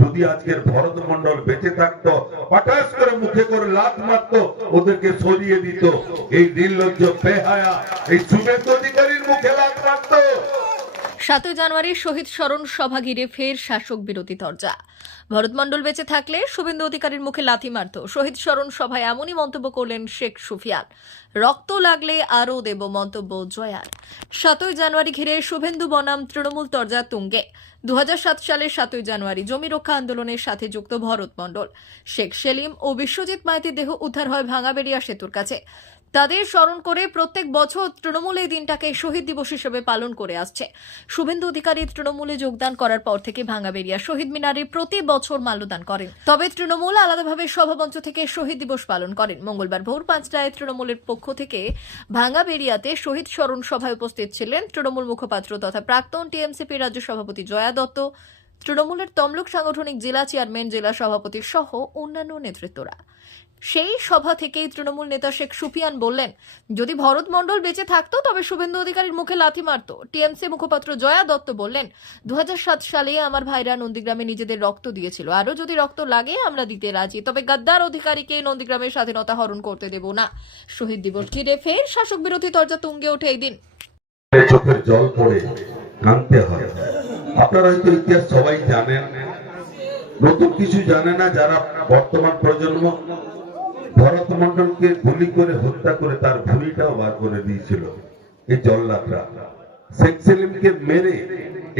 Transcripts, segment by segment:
যদি আজকের ভরত মন্ডল বেঁচে থাকতো পটাশ করে মুখে করে লাত মারত, ওদেরকে সরিয়ে দিত। এই নির্লজ্জ বেহায়া, এই শুভেন্দু অধিকারীর মুখে লাত মারত। সাতই জানুয়ারি শহীদ স্মরণ সভা ঘিরে ফের শাসক বিরোধী তরজা ভরতমণ্ডল বেঁচে থাকলে শুভেন্দু অধিকারীর মুখে লাথি মারত। শহীদ স্মরণ সভায় এমনই মন্তব্য করলেন শেখ সুফিয়ান রক্ত লাগলে আরও দেব মন্তব্য জয়ার সাতই জানুয়ারি ঘিরে শুভেন্দু বনাম তৃণমূল তরজা তুঙ্গে। দু সালের সাতই জানুয়ারি জমি রক্ষা আন্দোলনের সাথে যুক্ত ভরত মণ্ডল শেখ সেলিম ও বিশ্বজিৎ মাইতির দেহ উদ্ধার হয় ভাঙাবেড়িয়া সেতুর কাছে। তাদের স্মরণ করে প্রত্যেক বছর তৃণমূল এই দিনটাকে শহীদ দিবস হিসেবে পালন করে আসছে। শুভেন্দু অধিকারী তৃণমূলে যোগদান করার পর থেকে ভাঙাবেরিয়া শহীদ মিনারে প্রতি বছর মাল্যদান করেন। তবে তৃণমূল আলাদাভাবে সভামঞ্চ থেকে শহীদ দিবস পালন করেন। মঙ্গলবার ভোর পাঁচটায় তৃণমূলের পক্ষ থেকে ভাঙ্গা বেরিয়াতে শহীদ স্মরণ সভায় উপস্থিত ছিলেন তৃণমূল মুখপাত্র তথা প্রাক্তন টিএমসিপি রাজ্য সভাপতি জয়া দত্ত, তৃণমূলের তমলুক সাংগঠনিক জেলা চেয়ারম্যান, জেলা সভাপতি সহ অন্যান্য নেতৃত্বরা। সেই সভা থেকেই তৃণমূল নেতা শেখ সুফিয়ান বললেন, যদি ভরত মণ্ডল বেঁচে থাকতো, তবে শুভেন্দু অধিকারীর মুখে লাথি মারতো। টিএমসি মুখপাত্র জয়া দত্ত বললেন, দুহাজার সাত সালে আমার ভাইরা নন্দীগ্রামে নিজেদের রক্ত দিয়েছিল। আরও যদি রক্ত লাগে, আমরা দিতে রাজি। তবে গাদ্দার অধিকারীকে নন্দীগ্রামের স্বাধীনতা হরণ করতে দেব না। শহীদ দিবস ঘিরে ফের শাসক বিরোধী তর্জা তুঙ্গে ওঠে এই দিন। চোখের জল পড়ে কাঁদতে হয়। আপনারা হয়তো ইতিহাস সবাই জানেন, নতুন কিছু জানে না যারা বর্তমান প্রজন্ম ভরত মন্ডলকে গুলি করে হত্যা করে তার ভুঁড়িটাও বার করে দিয়েছিল এই জল্লাদরা। শেখ সেলিমকে মেরে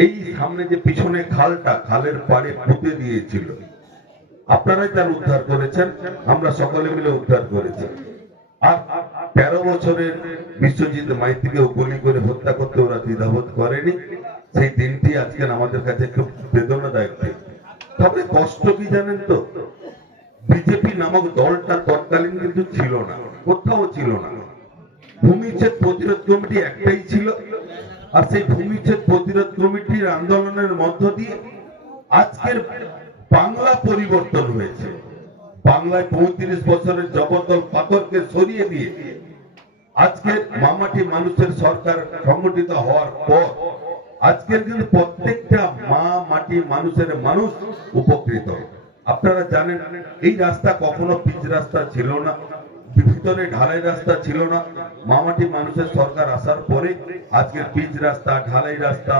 এই সামনে যে পিছনে খালটা, খালের পাড়ে পুঁতে দিয়েছিল। আপনারাই তার উদ্ধার করেছেন, আমরা সকলে মিলে উদ্ধার করেছি। আর তেরো বছরের বিশ্বজিৎ মাইতিকে গুলি করে হত্যা করতে ওরা দ্বিধাবোধ করেনি। সেই দিনটি আজকে আমাদের কাছে খুব বেদনাদায়ক। দিন। তবে কষ্ট কি জানেন তো? বিজেপি নামক দলটা তৎকালীন কিন্তু ছিল না, কোথাও ছিল না। ভূমিচ্ছেদ প্রতিরোধ কমিটি একটাই ছিল, আর সেই ভূমিচ্ছেদ প্রতিরোধ কমিটির আন্দোলনের মধ্য দিয়ে আজকের বাংলা পরিবর্তন হয়েছে। বাংলায় পঁয়ত্রিশ বছরের জবরদল পাথরকে সরিয়ে দিয়ে আজকের মামাটি মানুষের সরকার সংগঠিত হওয়ার পর আজকের কিন্তু প্রত্যেকটা মা মাটি মানুষের মানুষ উপকৃত। আপনারা জানেন, এই রাস্তা কখনো পিচ রাস্তা ছিল না, ভিতরে ঢালাই রাস্তা ছিল না। মামাটি মানুষের সরকার আসার পরে আজকের পিচ রাস্তা, ঢালাই রাস্তা,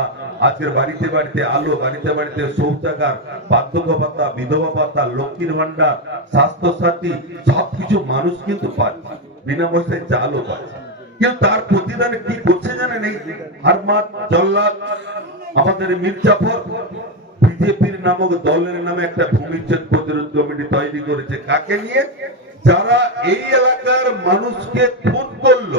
আজকের বাড়িতে বাড়িতে আলো, বাড়িতে বাড়িতে শৌচাগার, বার্ধক্য ভাতা, বিধবা ভাতা, লক্ষ্মীর ভান্ডার স্বাস্থ্য সাথী সবকিছু মানুষ কিন্তু পাচ্ছে বিনা পয়সায় চালও পাচ্ছে কিন্তু তার প্রতিদানে কি করছে জানেন এই হারমাত জল্লাদ, আমাদের মির্জাফর বিজেপির নামক দলের নামে একটা ভূমিচ্ছেদ প্রতিরোধ কমিটি তৈরি করেছে। কাকে নিয়ে? যারা এই এলাকার মানুষকে খুন করল।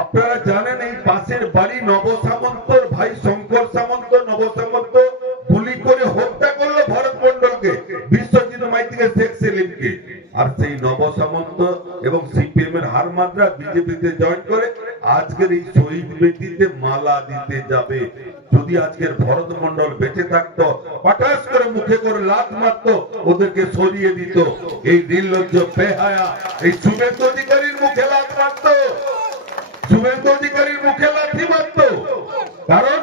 আপনারা জানেন এই পাশের বাড়ি নব সামন্তর ভাই শঙ্কর সামন্ত নব সামন্ত গুলি করে হত্যা করল ভরত মন্ডলকে বিশ্বজিৎ মাইতিকে, শেখ সেলিমকে। আর সেই নব সামন্ত এবং সিপিএম এর হারমাদরা বিজেপিতে জয়েন করে আজকের এই শহীদ বেদিতে মালা দিতে যাবে। যদি আজকের ভরত মন্ডল বেঁচে থাকতো পটাশ করে মুখে করে লাত মারতো, ওদেরকে সরিয়ে দিত। এই নির্লজ্জ বেহায়া, এই শুভেন্দু অধিকারীর মুখে লাত মারতো। শুভেন্দু অধিকারীর মুখে লাথি মারত। কারণ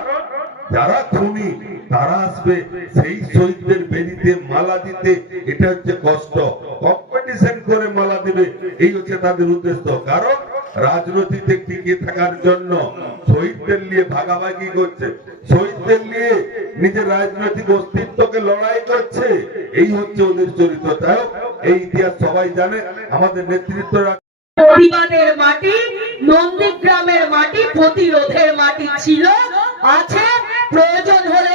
যারা খুনি, তারা আসবে সেই শহীদদের বেদিতে মালা দিতে। এটা হচ্ছে কষ্ট। কম্পিটিশন করে মালা দিবে। এই হচ্ছে তাদের উদ্দেশ্য। কারণ রাজনীতিতে টিকে থাকার জন্য শহীদদের নিয়ে ভাগাভাগি করছে। শহীদদের নিয়ে নিজের রাজনৈতিক অস্তিত্বকে লড়াই করছে। এই হচ্ছে ওদের চরিত্র। তাই এই ইতিহাস সবাই জানে, আমাদের নেতৃত্বরা প্রতিবাদের মাটি, নন্দীগ্রামের মাটি, প্রতিরোধের মাটি ছিল। আছে, প্রয়োজন হলে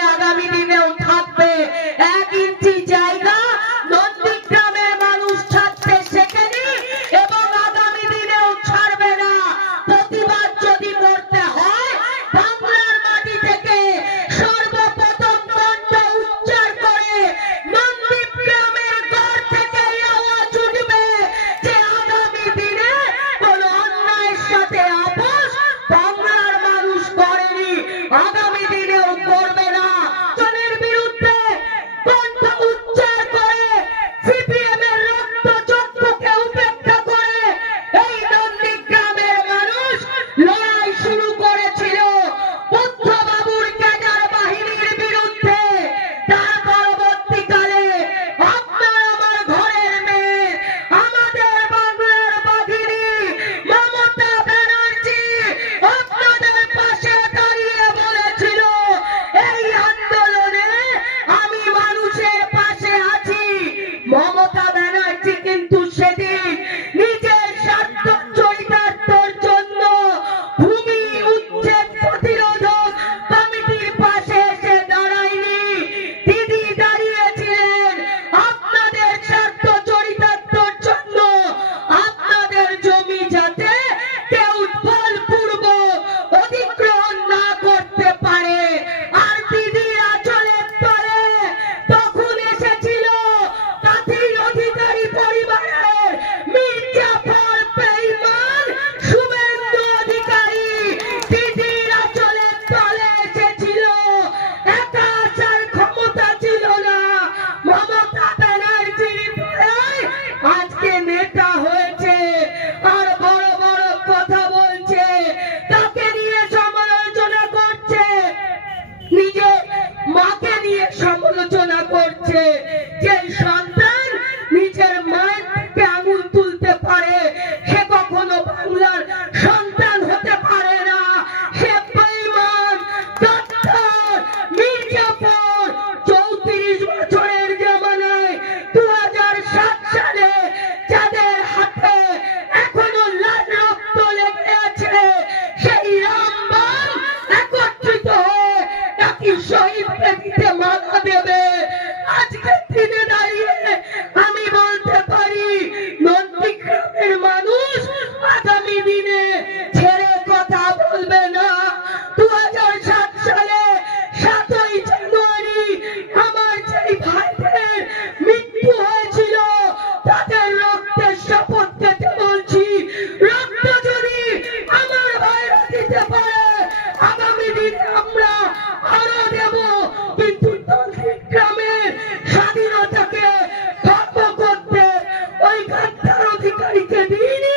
দিতে দিইনি,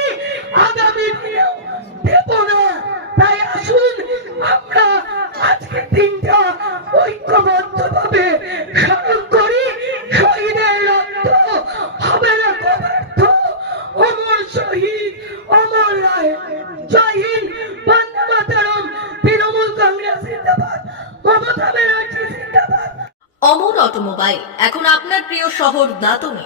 আগামী দেব তাই আসুন, আমরা আজকে দিনটা ঐক্যবদ্ধ ভাবে অমর শহীদ, অমর রায়। জয় তৃণমূল কংগ্রেস জিন্দাবাদ। মমতা ব্যানার্জি জিন্দাবাদ। অমর অটোমোবাইল, এখন আপনার প্রিয় শহর দাতনে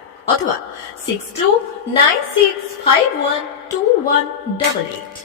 অথবা six two nine six five one two one double eight